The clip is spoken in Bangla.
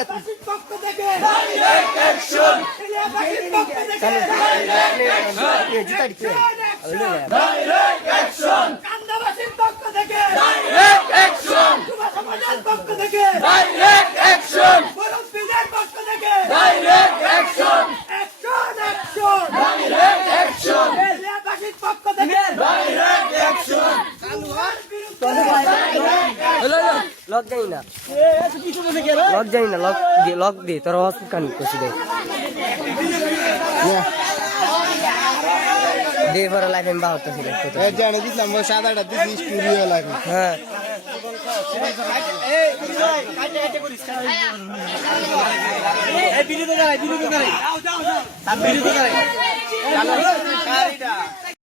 পক্ষ থেকে ডাইরেক্ট অ্যাকশন পক্ষ থেকে ডাইরেক্ট অ্যাকশন কান্দাবাসীর পক্ষ থেকে ডাইরেক্ট অ্যাকশন যুব সমাজের পক্ষ থেকে ডাইরেক্ট অ্যাকশন মুরব্বিদের পক্ষ থেকে direct action action action direct action এলাকাবাসীর পক্ষ থেকে ডাইরেক্ট অ্যাকশন কালুয়ার বিরুদ্ধে লক যাই না লক দি তোর হসপিটাল কইছি দে পরে লাইফ এম বাহত ছিল এই জানে দিলাম সাদাটা দিছি স্টুডিও লাগে হ্যাঁ এই বিরুদ্ধে দাঁড়াই যাও যাও বিরুদ্ধে দাঁড়াই